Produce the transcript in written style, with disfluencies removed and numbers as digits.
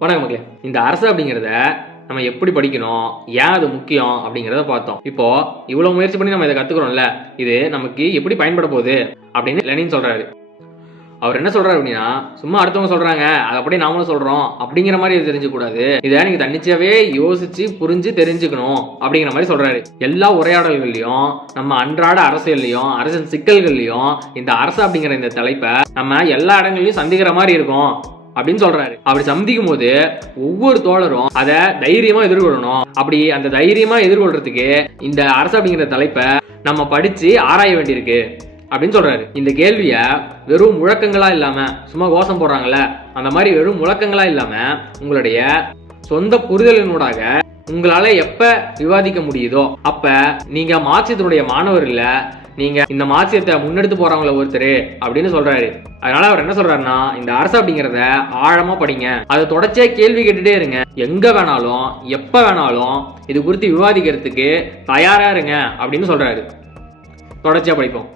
வணக்கம் மக்களே. இந்த அரசு அப்படிங்கிறத நம்ம எப்படி படிக்கணும், ஏன் அது முக்கியம் அப்படிங்கிறத பார்த்தோம். இப்போ இவ்வளவு முயற்சி பண்ணி நம்ம இதை கத்துக்கிறோம்ல, இது நமக்கு எப்படி பயன்பட போகுது அப்படின்னு லெனின் சொல்றாரு. அவர் என்ன சொல்றாரு அப்படின்னா, சும்மா அடுத்தவங்க சொல்றாங்க அதை அப்படியே நாமளும் சொல்றோம் அப்படிங்கிற மாதிரி இது தெரிஞ்சுக்கூடாது. இதை நீங்க தன்னிச்சையாவே யோசிச்சு புரிஞ்சு தெரிஞ்சுக்கணும் அப்படிங்கிற மாதிரி சொல்றாரு. எல்லா உரையாடல்கள்லயும், நம்ம அன்றாட அரசியல்லையும் அரசியல் சிக்கல்கள்லயும் இந்த அரசு அப்படிங்கிற இந்த தலைப்பை நம்ம எல்லா இடங்கள்லயும் சந்திக்கிற மாதிரி இருக்கும் அப்படின்னு சொல்றாரு. அப்படி சந்திக்கும் போது ஒவ்வொரு தோழரும் அதை தைரியமா எதிர்கொள்ளணும். அப்படி அந்த தைரியமா எதிர்கொள்றதுக்கு இந்த அரசு அப்படிங்கிற தலைப்பை நம்ம படிச்சு ஆராய வேண்டியிருக்கு அப்படின்னு சொல்றாரு. இந்த கேள்விய வெறும் முழக்கங்களா இல்லாம, சும்மா கோஷம் போடுறாங்கல்ல அந்த மாதிரி வெறும் முழக்கங்களா இல்லாம, உங்களுடைய சொந்த புரிதலினூடாக உங்களால எப்ப விவாதிக்க முடியுதோ அப்ப நீங்க மார்க்சியத்தினுடைய மாணவர் இல்ல, நீங்க இந்த மார்க்சியத்தை முன்னெடுத்து போறவங்கள ஒருத்தர் அப்படின்னு சொல்றாரு. அதனால அவர் என்ன சொல்றாருன்னா, இந்த அரசு அப்படிங்கிறத ஆழமா படிங்க, அதை தொடர்ச்சியா கேள்வி கேட்டுட்டே இருங்க, எங்க வேணாலும் எப்ப வேணாலும் இது குறித்து விவாதிக்கிறதுக்கு தயாரா இருங்க அப்படின்னு சொல்றாரு. தொடர்ச்சியா படிப்போம்.